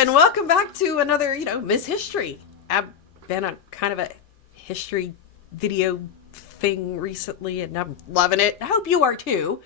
and welcome back to another, Miss History. I've been a kind of a history video thing recently, and I'm loving it. I hope you are too.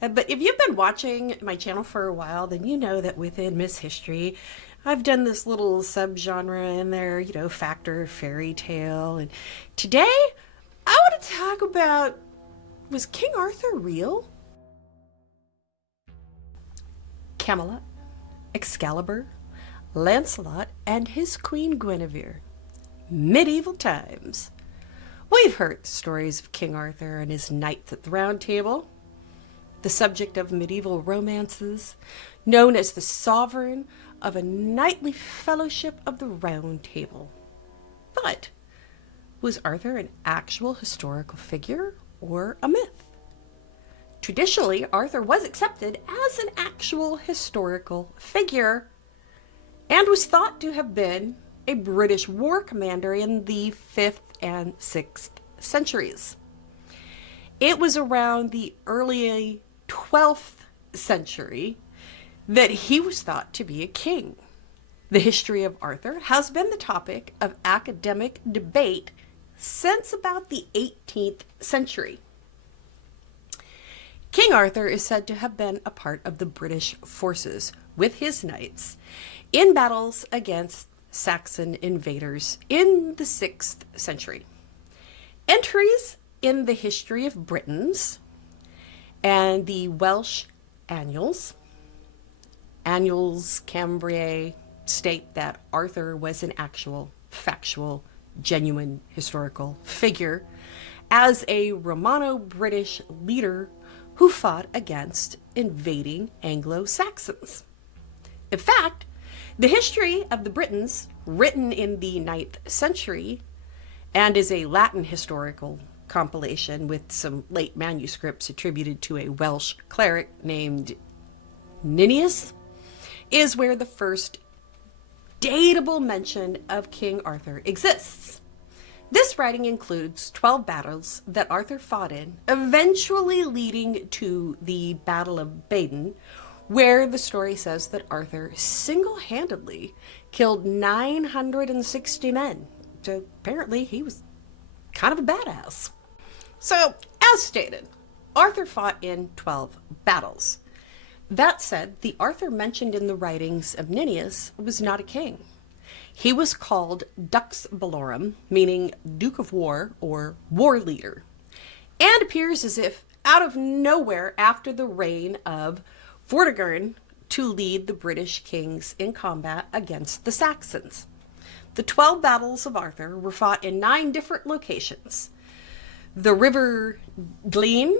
But if you've been watching my channel for a while, then you know that within Miss History, I've done this little subgenre in there, factor, fairy tale. And today, I want to talk about, was King Arthur real? Camelot, Excalibur, Lancelot, and his Queen Guinevere. Medieval times. We've heard stories of King Arthur and his knights at the Round Table, the subject of medieval romances, known as the sovereign of a knightly fellowship of the Round Table. But was Arthur an actual historical figure or a myth? Traditionally, Arthur was accepted as an actual historical figure and was thought to have been a British war commander in the 5th and 6th centuries. It was around the early 12th century that he was thought to be a king. The history of Arthur has been the topic of academic debate since about the 18th century. King Arthur is said to have been a part of the British forces with his knights in battles against Saxon invaders in the 6th century. Entries in the History of Britons and the Welsh Annals Cambriae state that Arthur was an actual, factual, genuine historical figure as a Romano-British leader who fought against invading Anglo-Saxons. In fact, the History of the Britons, written in the 9th century, and is a Latin historical compilation with some late manuscripts attributed to a Welsh cleric named Ninius, is where the first datable mention of King Arthur exists. This writing includes 12 battles that Arthur fought in, eventually leading to the Battle of Badon, where the story says that Arthur single-handedly killed 960 men. So apparently he was kind of a badass. So, as stated, Arthur fought in 12 battles. That said, the Arthur mentioned in the writings of Ninius was not a king. He was called Dux Bellorum, meaning Duke of War or War Leader, and appears as if out of nowhere after the reign of Vortigern to lead the British kings in combat against the Saxons. The 12 battles of Arthur were fought in 9 different locations. The River Gleam,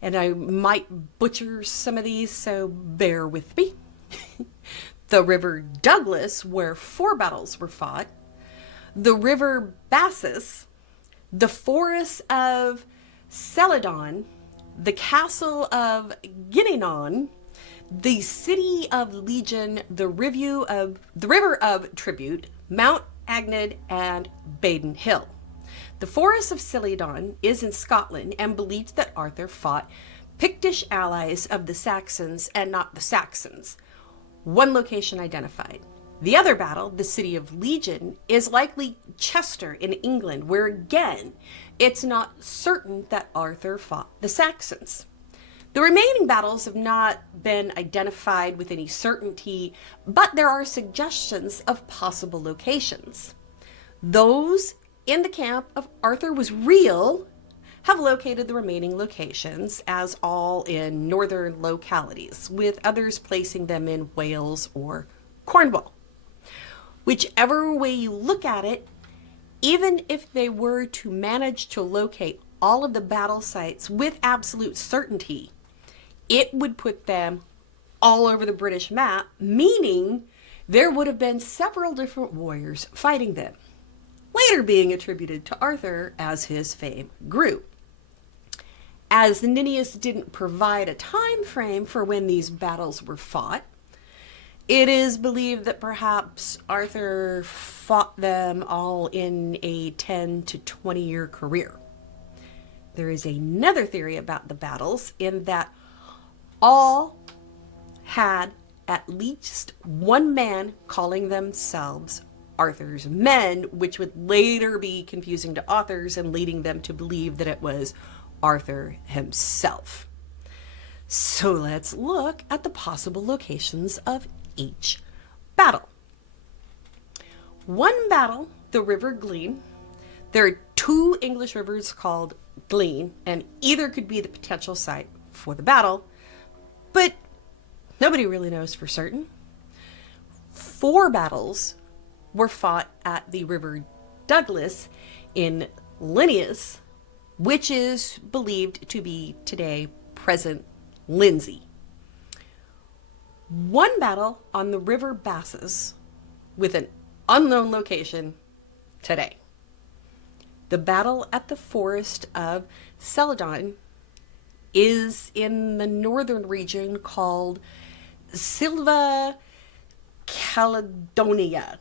and I might butcher some of these, so bear with me. The River Douglas, where 4 battles were fought. The River Bassus, the Forest of Celadon, the Castle of Gininon, the City of Legion, the River of Tribute, Mount Agnid, and Badon Hill. The Forest of Celadon is in Scotland and believed that Arthur fought Pictish allies of the Saxons and not the Saxons. 1 location identified. The other battle, the City of Legion, is likely Chester in England, where again, it's not certain that Arthur fought the Saxons. The remaining battles have not been identified with any certainty, but there are suggestions of possible locations. Those in the camp of Arthur was real have located the remaining locations as all in northern localities, with others placing them in Wales or Cornwall. Whichever way you look at it, even if they were to manage to locate all of the battle sites with absolute certainty, it would put them all over the British map, meaning there would have been several different warriors fighting them, later being attributed to Arthur as his fame grew. As Ninius didn't provide a time frame for when these battles were fought, it is believed that perhaps Arthur fought them all in a 10 to 20 year career. There is another theory about the battles in that all had at least one man calling themselves Arthur's men, which would later be confusing to authors and leading them to believe that it was Arthur himself. So let's look at the possible locations of each battle. One battle, the River Gleam. There are two English rivers called Gleam, and either could be the potential site for the battle, but nobody really knows for certain. 4 battles were fought at the River Douglas in Linneus, which is believed to be today present Lindsey. 1 battle on the River Basses with an unknown location today. The battle at the Forest of Celadon is in the northern region called Silva Caledonia,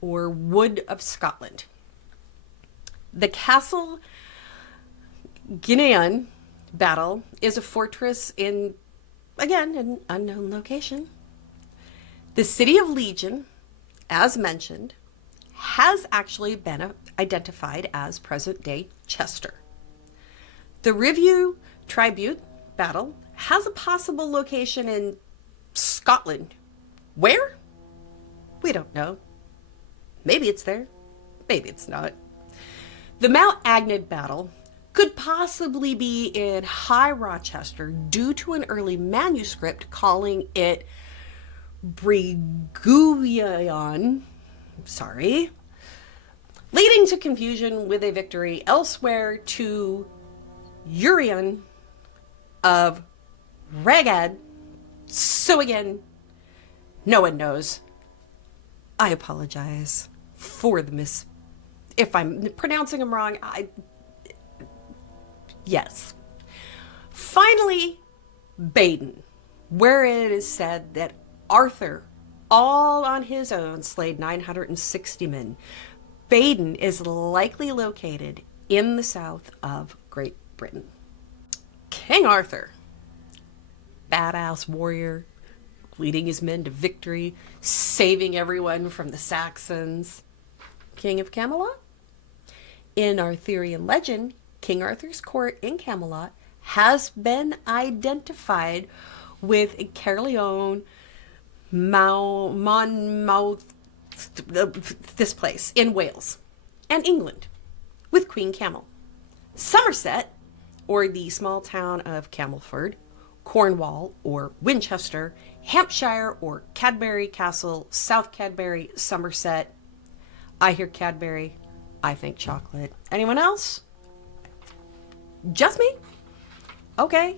or Wood of Scotland. The Castle Guinean battle is a fortress in, again, an unknown location. The city of Legion, as mentioned, has actually been identified as present-day Chester. The Review Tribute battle has a possible location in Scotland. Where? We don't know. Maybe it's there, maybe it's not. The Mount Agnid battle could possibly be in High Rochester due to an early manuscript calling it Briguion, leading to confusion with a victory elsewhere to Urian of Ragad. So again, no one knows. I apologize for the if I'm pronouncing them wrong. Yes. Finally, Badon, where it is said that Arthur, all on his own, slayed 960 men. Badon is likely located in the south of Great Britain. King Arthur, badass warrior, leading his men to victory, saving everyone from the Saxons. King of Camelot? In Arthurian legend, King Arthur's court in Camelot has been identified with Caerleon, Monmouth, this place in Wales and England, with Queen Camel. Somerset, or the small town of Camelford, Cornwall or Winchester, Hampshire or Cadbury Castle, South Cadbury, Somerset. I hear Cadbury, I think chocolate. Anyone else? Just me? Okay,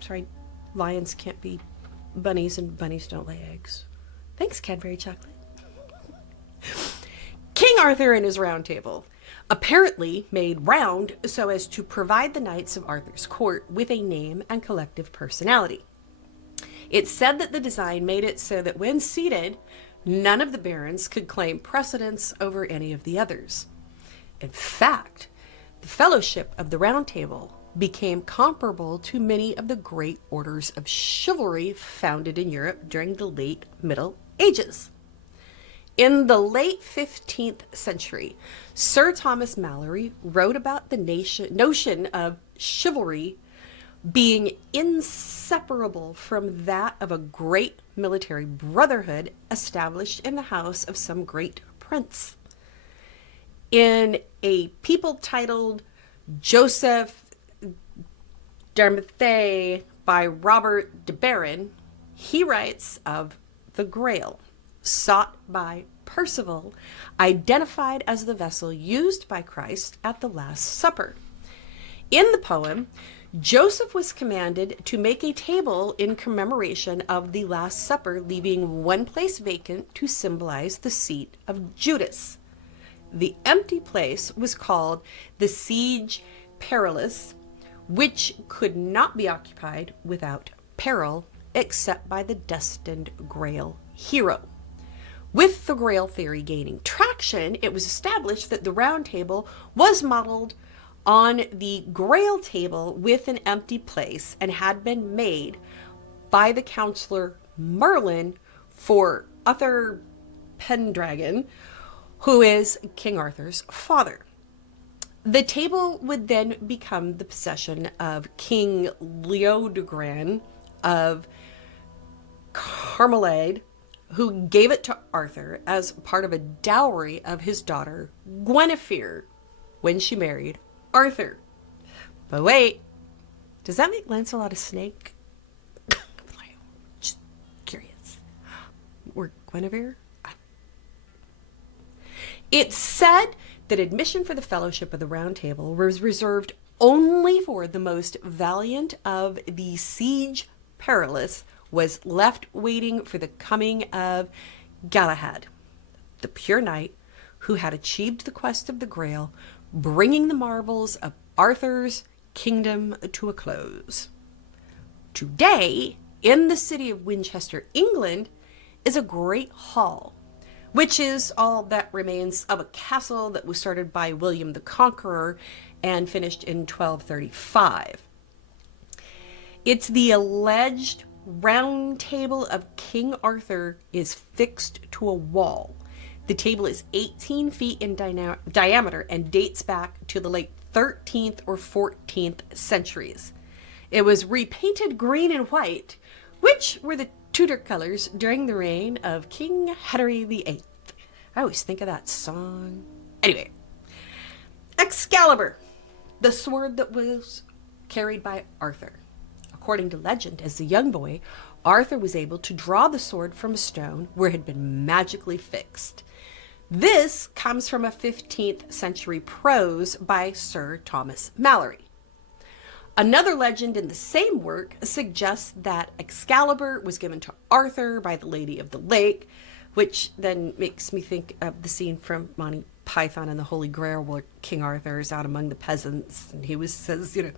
sorry, lions can't be bunnies and bunnies don't lay eggs. Thanks, Cadbury chocolate. King Arthur and his round table, apparently made round so as to provide the knights of Arthur's court with a name and collective personality. It's said that the design made it so that when seated, none of the barons could claim precedence over any of the others. In fact, the Fellowship of the Round Table became comparable to many of the great orders of chivalry founded in Europe during the late Middle Ages. In the late 15th century, Sir Thomas Malory wrote about the notion of chivalry being inseparable from that of a great military brotherhood established in the house of some great prince. In a people titled Joseph d'Armathe by Robert de Baron, he writes of the Grail, sought by Percival, identified as the vessel used by Christ at the Last Supper. In the poem, Joseph was commanded to make a table in commemoration of the Last Supper, leaving one place vacant to symbolize the seat of Judas. The empty place was called the Siege Perilous, which could not be occupied without peril except by the destined Grail hero. With the Grail theory gaining traction, it was established that the Round Table was modeled on the Grail table with an empty place and had been made by the counselor Merlin for Uther Pendragon, who is King Arthur's father. The table would then become the possession of King Leodogran of Carmalade, who gave it to Arthur as part of a dowry of his daughter Guinevere when she married Arthur. But wait, does that make Lancelot a snake? Just curious. Or Guinevere? It's said that admission for the Fellowship of the Round Table was reserved only for the most valiant of the Siege Perilous, was left waiting for the coming of Galahad, the pure knight who had achieved the quest of the Grail, bringing the marvels of Arthur's kingdom to a close. Today, in the city of Winchester, England, is a great hall, which is all that remains of a castle that was started by William the Conqueror and finished in 1235. It's the alleged round table of King Arthur is fixed to a wall. The table is 18 feet in diameter and dates back to the late 13th or 14th centuries. It was repainted green and white, which were the Tudor colors during the reign of King Henry VIII. I always think of that song. Anyway, Excalibur, the sword that was carried by Arthur. According to legend, as a young boy, Arthur was able to draw the sword from a stone where it had been magically fixed. This comes from a 15th century prose by Sir Thomas Malory. Another legend in the same work suggests that Excalibur was given to Arthur by the Lady of the Lake, which then makes me think of the scene from Monty Python and the Holy Grail where King Arthur is out among the peasants and he says, the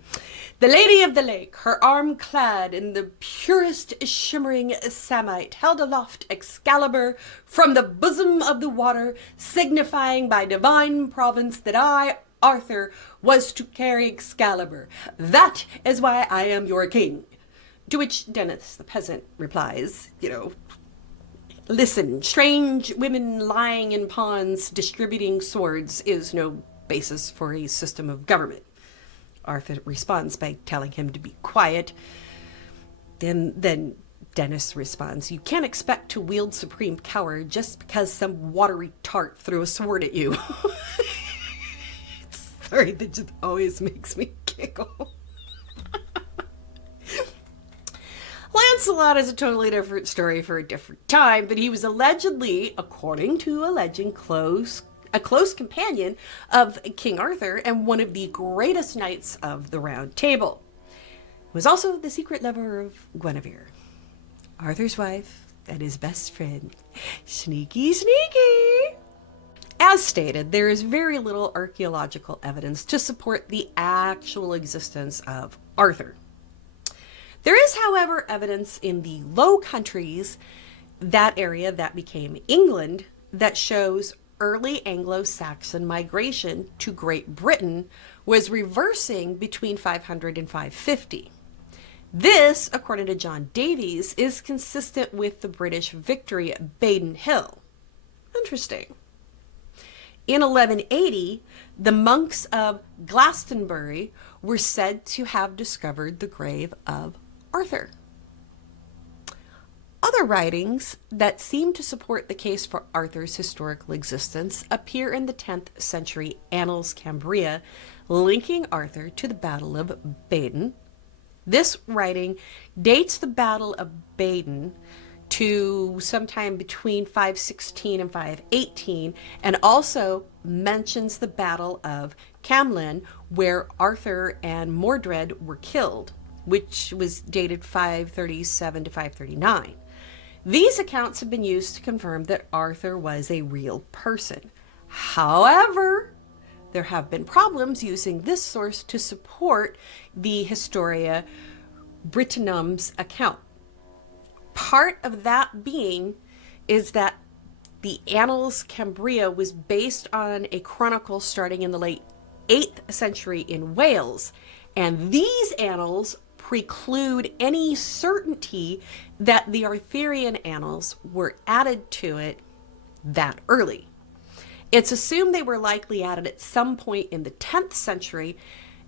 Lady of the Lake, her arm clad in the purest shimmering samite, held aloft Excalibur from the bosom of the water, signifying by divine providence that I, Arthur, was to carry Excalibur. That is why I am your king. To which Dennis the peasant replies, listen, strange women lying in ponds distributing swords is no basis for a system of government. Arthur responds by telling him to be quiet. Then Dennis responds, you can't expect to wield supreme power just because some watery tart threw a sword at you. Sorry, that just always makes me giggle. Lancelot is a totally different story for a different time, but he was allegedly, according to a legend, a close companion of King Arthur and one of the greatest knights of the Round Table. He was also the secret lover of Guinevere, Arthur's wife and his best friend. Sneaky, sneaky! As stated, there is very little archaeological evidence to support the actual existence of Arthur. There is, however, evidence in the Low Countries, that area that became England, that shows early Anglo-Saxon migration to Great Britain was reversing between 500 and 550. This, according to John Davies, is consistent with the British victory at Baden Hill. Interesting. In 1180, the monks of Glastonbury were said to have discovered the grave of Arthur. Other writings that seem to support the case for Arthur's historical existence appear in the 10th century Annals Cambria, linking Arthur to the Battle of Baden. This writing dates the Battle of Baden to sometime between 516 and 518, and also mentions the Battle of Camlan, where Arthur and Mordred were killed, which was dated 537 to 539. These accounts have been used to confirm that Arthur was a real person. However, there have been problems using this source to support the Historia Brittonum's account. Part of that being is that the Annals Cambria was based on a chronicle starting in the late 8th century in Wales, and these annals preclude any certainty that the Arthurian annals were added to it that early. It's assumed they were likely added at some point in the 10th century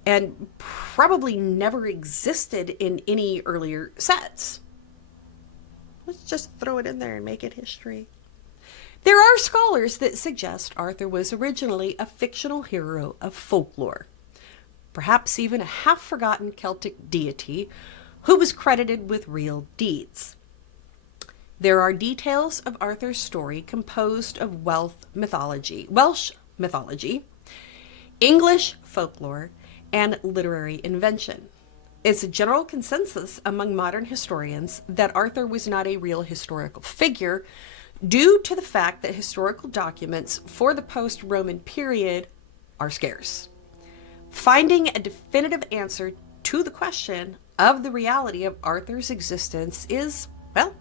and probably never existed in any earlier sets. Let's just throw it in there and make it history. There are scholars that suggest Arthur was originally a fictional hero of folklore, perhaps even a half-forgotten Celtic deity who was credited with real deeds. There are details of Arthur's story composed of Welsh mythology, English folklore, and literary invention. It's a general consensus among modern historians that Arthur was not a real historical figure due to the fact that historical documents for the post-Roman period are scarce. Finding a definitive answer to the question of the reality of Arthur's existence is, well,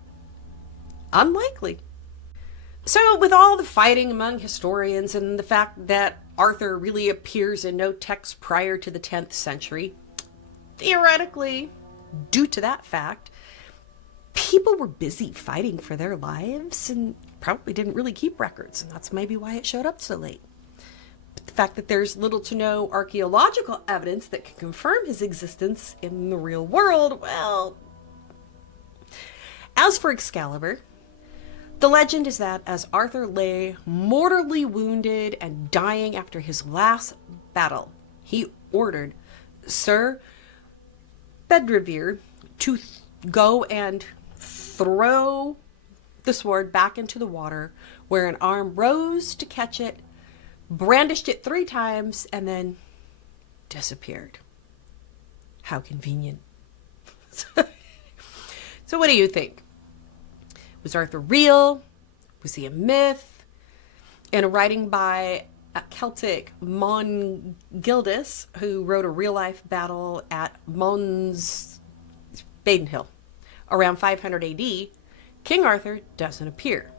unlikely. So, with all the fighting among historians and the fact that Arthur really appears in no text prior to the 10th century, theoretically, due to that fact, people were busy fighting for their lives and probably didn't really keep records, and that's maybe why it showed up so late. But the fact that there's little to no archaeological evidence that can confirm his existence in the real world, well... As for Excalibur, the legend is that as Arthur lay mortally wounded and dying after his last battle, he ordered Sir Bedivere to go and throw the sword back into the water, where an arm rose to catch it, brandished it 3 times, and then disappeared. How convenient. So what do you think? Was Arthur real? Was he a myth? In a writing by a Celtic Mon Gildus, who wrote a real-life battle at Mons Badenhill around 500 AD, King Arthur doesn't appear.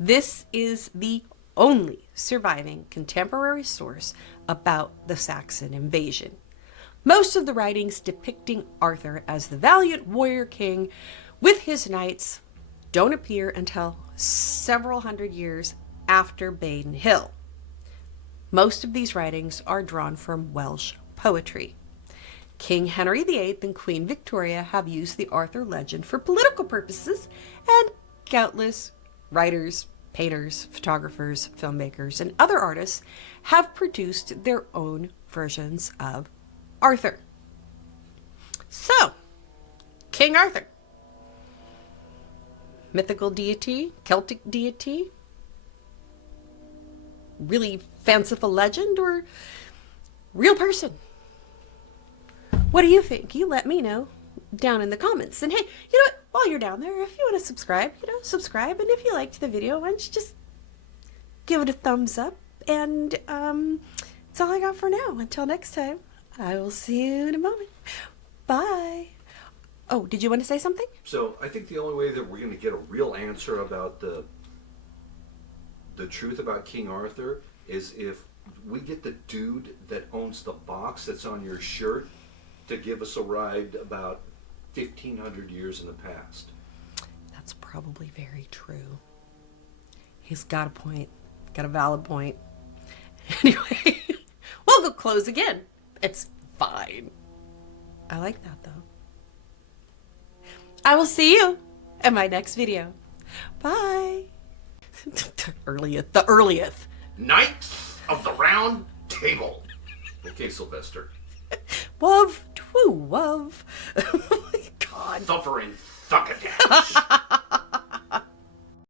This is the only surviving contemporary source about the Saxon invasion. Most of the writings depicting Arthur as the valiant warrior king with his knights don't appear until several hundred years after Baden Hill. Most of these writings are drawn from Welsh poetry. King Henry VIII and Queen Victoria have used the Arthur legend for political purposes, and countless writers, painters, photographers, filmmakers, and other artists have produced their own versions of Arthur. So, King Arthur. Mythical deity, Celtic deity, really fanciful legend, or real person? What do you think? You let me know down in the comments. And hey, you know what? While you're down there, if you want to subscribe, subscribe. And if you liked the video, why don't you just give it a thumbs up. And that's all I got for now. Until next time, I will see you in a moment. Bye. Oh, did you want to say something? So I think the only way that we're going to get a real answer about the truth about King Arthur is if we get the dude that owns the box that's on your shirt to give us a ride about 1,500 years in the past. That's probably very true. He's got a point. Got a valid point. Anyway, we'll go close again. It's fine. I like that, though. I will see you in my next video. Bye. The earliest. Knights of the Round Table. Okay, Sylvester. Wov, twoo, wov. Oh my God. Suffering succotash.